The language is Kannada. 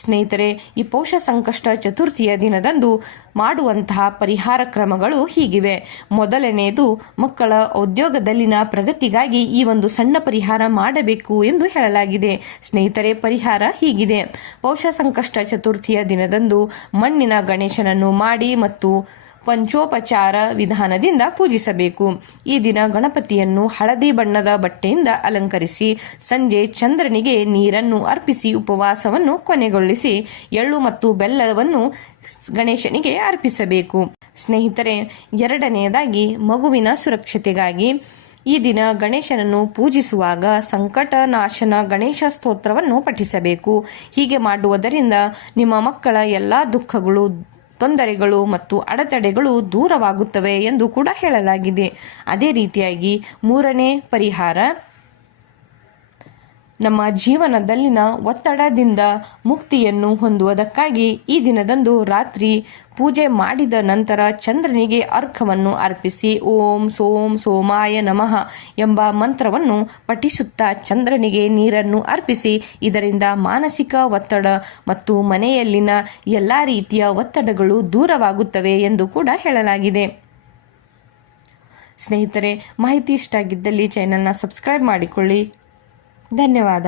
ಸ್ನೇಹಿತರೆ, ಈ ಪೌಷ ಸಂಕಷ್ಟ ಚತುರ್ಥಿಯ ದಿನದಂದು ಮಾಡುವಂತಹ ಪರಿಹಾರ ಕ್ರಮಗಳು ಹೀಗಿವೆ. ಮೊದಲನೆಯದು, ಮಕ್ಕಳ ಉದ್ಯೋಗದಲ್ಲಿನ ಪ್ರಗತಿಗಾಗಿ ಈ ಒಂದು ಸಣ್ಣ ಪರಿಹಾರ ಮಾಡಬೇಕು ಎಂದು ಹೇಳಲಾಗಿದೆ. ಸ್ನೇಹಿತರೆ, ಪರಿಹಾರ ಹೀಗಿದೆ. ಪೌಷ ಸಂಕಷ್ಟ ಚತುರ್ಥಿಯ ದಿನದಂದು ಮಣ್ಣಿನ ಗಣೇಶನನ್ನು ಮಾಡಿ ಮತ್ತು ಪಂಚೋಪಚಾರ ವಿಧಾನದಿಂದ ಪೂಜಿಸಬೇಕು. ಈ ದಿನ ಗಣಪತಿಯನ್ನು ಹಳದಿ ಬಣ್ಣದ ಬಟ್ಟೆಯಿಂದ ಅಲಂಕರಿಸಿ ಸಂಜೆ ಚಂದ್ರನಿಗೆ ನೀರನ್ನು ಅರ್ಪಿಸಿ ಉಪವಾಸವನ್ನು ಕೊನೆಗೊಳಿಸಿ ಎಳ್ಳು ಮತ್ತು ಬೆಲ್ಲವನ್ನು ಗಣೇಶನಿಗೆ ಅರ್ಪಿಸಬೇಕು. ಸ್ನೇಹಿತರೆ, ಎರಡನೆಯದಾಗಿ ಮಗುವಿನ ಸುರಕ್ಷತೆಗಾಗಿ ಈ ದಿನ ಗಣೇಶನನ್ನು ಪೂಜಿಸುವಾಗ ಸಂಕಟ ನಾಶನ ಗಣೇಶ ಸ್ತೋತ್ರವನ್ನು ಪಠಿಸಬೇಕು. ಹೀಗೆ ಮಾಡುವುದರಿಂದ ನಿಮ್ಮ ಮಕ್ಕಳ ಎಲ್ಲ ದುಃಖಗಳು, ತೊಂದರೆಗಳು ಮತ್ತು ಅಡೆತಡೆಗಳು ದೂರವಾಗುತ್ತವೆ ಎಂದು ಕೂಡ ಹೇಳಲಾಗಿದೆ. ಅದೇ ರೀತಿಯಾಗಿ ಮೂರನೇ ಪರಿಹಾರ, ನಮ್ಮ ಜೀವನದಲ್ಲಿನ ಒತ್ತಡದಿಂದ ಮುಕ್ತಿಯನ್ನು ಹೊಂದುವುದಕ್ಕಾಗಿ ಈ ದಿನದಂದು ರಾತ್ರಿ ಪೂಜೆ ಮಾಡಿದ ನಂತರ ಚಂದ್ರನಿಗೆ ಅರ್ಘ್ಯವನ್ನು ಅರ್ಪಿಸಿ ಓಂ ಸೋಂ ಸೋಮಾಯ ನಮಃ ಎಂಬ ಮಂತ್ರವನ್ನು ಪಠಿಸುತ್ತಾ ಚಂದ್ರನಿಗೆ ನೀರನ್ನು ಅರ್ಪಿಸಿ ಇದರಿಂದ ಮಾನಸಿಕ ಒತ್ತಡ ಮತ್ತು ಮನೆಯಲ್ಲಿನ ಎಲ್ಲ ರೀತಿಯ ಒತ್ತಡಗಳು ದೂರವಾಗುತ್ತವೆ ಎಂದು ಕೂಡ ಹೇಳಲಾಗಿದೆ. ಸ್ನೇಹಿತರೆ, ಮಾಹಿತಿ ಇಷ್ಟ ಆಗಿದ್ದಲ್ಲಿ ಚಾನೆಲ್ನ ಸಬ್ಸ್ಕ್ರೈಬ್ ಮಾಡಿಕೊಳ್ಳಿ. ಧನ್ಯವಾದ.